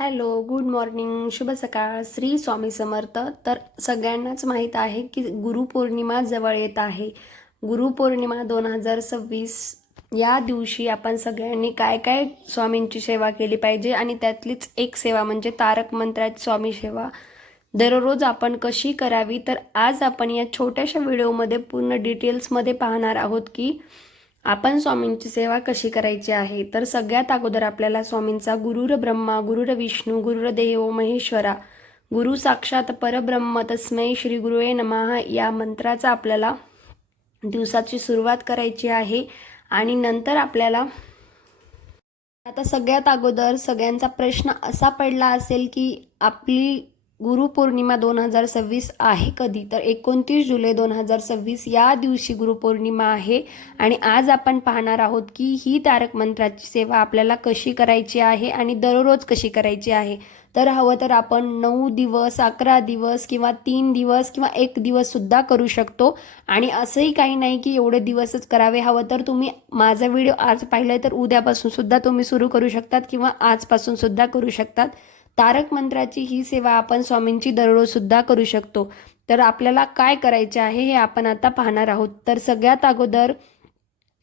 Hello, good morning, शुभ सकाळ, श्री स्वामी समर्थ. तर सगळ्यांनाच माहीत आहे की गुरुपौर्णिमा जवळ येत आहे. गुरुपौर्णिमा 2026 या दिवशी आपण सगळ्यांनी काय काय स्वामींची सेवा केली पाहिजे आणि त्यातलीच एक सेवा म्हणजे तारक मंत्राची स्वामी सेवा दररोज आपण कशी करावी. तर आज आपण या छोट्याशा व्हिडिओमध्ये पूर्ण डिटेल्समध्ये पाहणार आहोत की आपण स्वामींची सेवा कशी करायची आहे. तर सगळ्यात अगोदर आपल्याला स्वामींचा गुरुर ब्रह्मा गुरुर विष्णू गुरुर देव महेश्वरा गुरु साक्षात परब्रह्म तस्मै श्री गुरुवे नमः या मंत्राचा आपल्याला दिवसाची सुरुवात करायची आहे. आणि नंतर आपल्याला आता सगळ्यात अगोदर सगळ्यांचा प्रश्न असा पडला असेल की आपली गुरुपौर्णिमा 2026 आहे कधी. तर 29 जुलै 2026 या दिवशी गुरुपौर्णिमा आहे. आणि आज आपण पाहणार आहोत की ही तारक मंत्राची सेवा आपल्याला कशी करायची आहे आणि दररोज कशी करायची आहे. तर हवं तर आपण 9 दिवस 11 दिवस किंवा 3 दिवस किंवा 1 दिवस सुद्धा करू शकतो. आणि असंही काही नाही की एवढे दिवसच करावे. हवं तर तुम्ही माझा व्हिडिओ आज पाहिला तर उद्यापासून सुद्धा तुम्ही सुरू करू शकतात किंवा आजपासून सुद्धा करू शकतात. तारक मंत्राची ही सेवा आपण स्वामींची दररोज सुद्धा करू शकतो. तर आपल्याला काय करायचे आहे हे आपण आता पाहणार आहोत. तर सगळ्यात अगोदर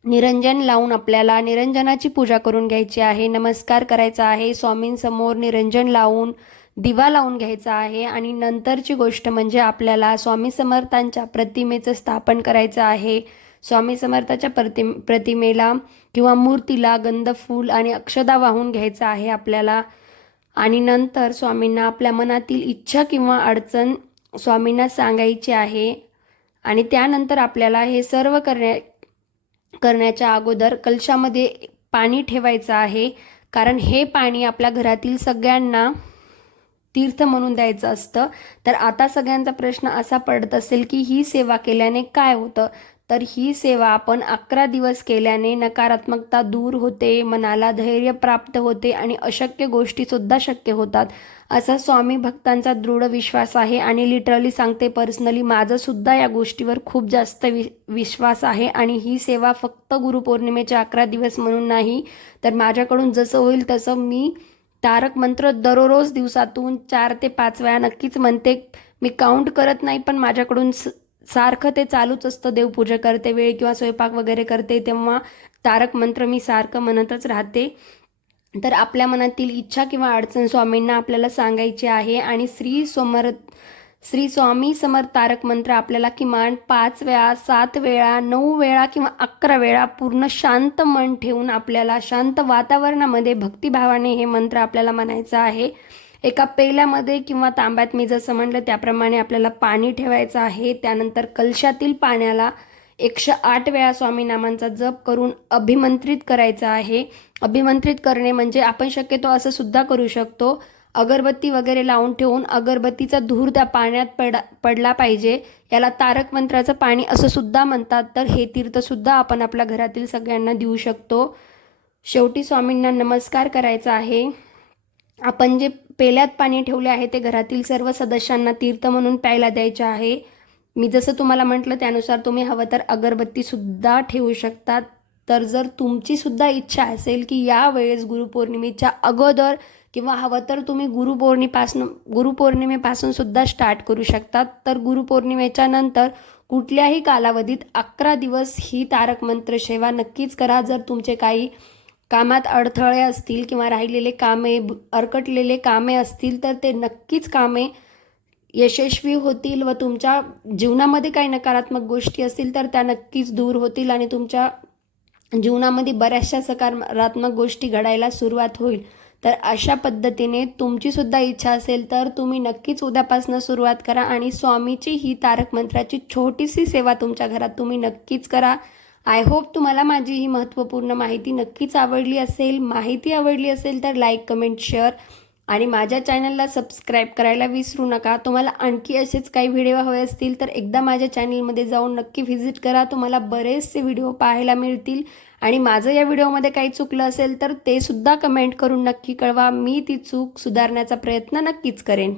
निरंजन लावून आपल्याला निरंजनाची पूजा करून घ्यायची आहे. नमस्कार करायचा आहे. स्वामींसमोर निरंजन लावून दिवा लावून घ्यायचा आहे. आणि नंतरची गोष्ट म्हणजे आपल्याला स्वामी समर्थांच्या प्रतिमेचं स्थापन करायचं आहे. स्वामी समर्थाच्या प्रतिमेला किंवा मूर्तीला गंध फूल आणि अक्षदा वाहून घ्यायचं आहे आपल्याला. आणि नंतर स्वामींना आपल्या मनातील इच्छा किंवा अडचण स्वामींना सांगायची आहे. आणि त्यानंतर आपल्याला हे सर्व करण्याच्या अगोदर कलशामध्ये पाणी ठेवायचं आहे. कारण हे पाणी आपल्या घरातील सगळ्यांना तीर्थ म्हणून द्यायचं असतं. तर आता सगळ्यांचा प्रश्न असा पडत असेल की ही सेवा केल्याने काय होतं. तर ही सेवा आपण 11 दिवस केल्याने नकारात्मकता दूर होते, मनाला धैर्य प्राप्त होते आणि अशक्य गोष्टीसुद्धा शक्य होतात असा स्वामी भक्तांचा दृढ विश्वास आहे. आणि लिटरली सांगते, पर्सनली माझंसुद्धा या गोष्टीवर खूप जास्त विश्वास आहे. आणि ही सेवा फक्त गुरुपौर्णिमेचे 11 दिवस म्हणून नाही, तर माझ्याकडून जसं होईल तसं मी तारक मंत्र दररोज दिवसातून 4 ते 5 वेळा नक्कीच म्हणते. मी काउंट करत नाही, पण माझ्याकडून सारखं ते चालूच असतं. देवपूजा करते वेळी किंवा स्वयंपाक वगैरे करते तेव्हा तारक मंत्र मी सारखं म्हणतच राहते. तर आपल्या मनातील इच्छा किंवा अडचण स्वामींना आपल्याला सांगायची आहे. आणि श्री स्वामी समर्थ तारक मंत्र आपल्याला किमान 5 वेळा 7 वेळा 9 वेळा किंवा 11 वेळा पूर्ण शांत मन ठेवून आपल्याला शांत वातावरणामध्ये भक्तिभावाने हे मंत्र आपल्याला म्हणायचं आहे. एका पेल्यामध्ये किंवा तांब्यात मी जसं म्हणलं त्याप्रमाणे आपल्याला पाणी ठेवायचं आहे. त्यानंतर कलशातील पाण्याला 108 वेळा स्वामी नामांचा जप करून अभिमंत्रित करायचं आहे. अभिमंत्रित करणे म्हणजे आपण शक्यतो असं सुद्धा करू शकतो. अगरबत्ती वगैरे लावून ठेवून अगरबत्तीचा धूर त्या पाण्यात पडला पाहिजे. याला तारक मंत्राचं पाणी असं सुद्धा म्हणतात. तर हे तीर्थसुद्धा आपण आपल्या घरातील सगळ्यांना देऊ शकतो. शेवटी स्वामींना नमस्कार करायचा आहे. आपण जे पेल्यात पाणी ठेवले आहे ते घरातील सर्व सदस्यांना तीर्थ म्हणून प्यायला द्यायचे आहे. मी जसं तुम्हाला म्हटलं त्यानुसार तुम्ही हवं तर अगरबत्तीसुद्धा ठेवू शकतात. तर जर तुमची सुद्धा इच्छा असेल की यावेळेस गुरुपौर्णिमेच्या अगोदर किंवा हवं तर तुम्ही गुरुपौर्णिमेपासून सुद्धा स्टार्ट करू शकतात. तर गुरुपौर्णिमेच्या नंतर कुठल्याही कालावधीत 11 दिवस ही तारक मंत्र सेवा नक्कीच करा. जर तुमचे काही कामात अडथळे असतील किंवा राहिलेले कामे अडकलेले कामे असतील तर ते नक्कीच कामे यशस्वी होतील व तुमच्या जीवनामध्ये काही नकारात्मक गोष्टी असतील तर त्या नक्कीच दूर होतील आणि तुमच्या जीवनामध्ये बऱ्याचशा सकारात्मक गोष्टी घडायला सुरुवात होईल. तर अशा पद्धतीने तुमचीसुद्धा इच्छा असेल तर तुम्ही नक्कीच उद्यापासून सुरुवात करा आणि स्वामीची ही तारक मंत्राची छोटीशी सेवा तुमच्या घरात तुम्ही नक्कीच करा. आय होप तुम्हाला माझी ही महत्त्वपूर्ण माहिती नक्कीच आवडली असेल. माहिती आवडली असेल तर लाईक कमेंट शेअर आणि माझ्या चॅनलला सबस्क्राईब करायला विसरू नका. तुम्हाला आणखी असेच काही व्हिडिओ हवे असतील तर एकदा माझ्या चॅनलमध्ये जाऊन नक्की व्हिजिट करा. तुम्हाला बरेचसे व्हिडिओ पाहायला मिळतील. आणि माझं या व्हिडिओमध्ये काही चुकलं असेल तर ते सुद्धा कमेंट करून नक्की कळवा. मी ती चूक सुधारण्याचा प्रयत्न नक्कीच करेन.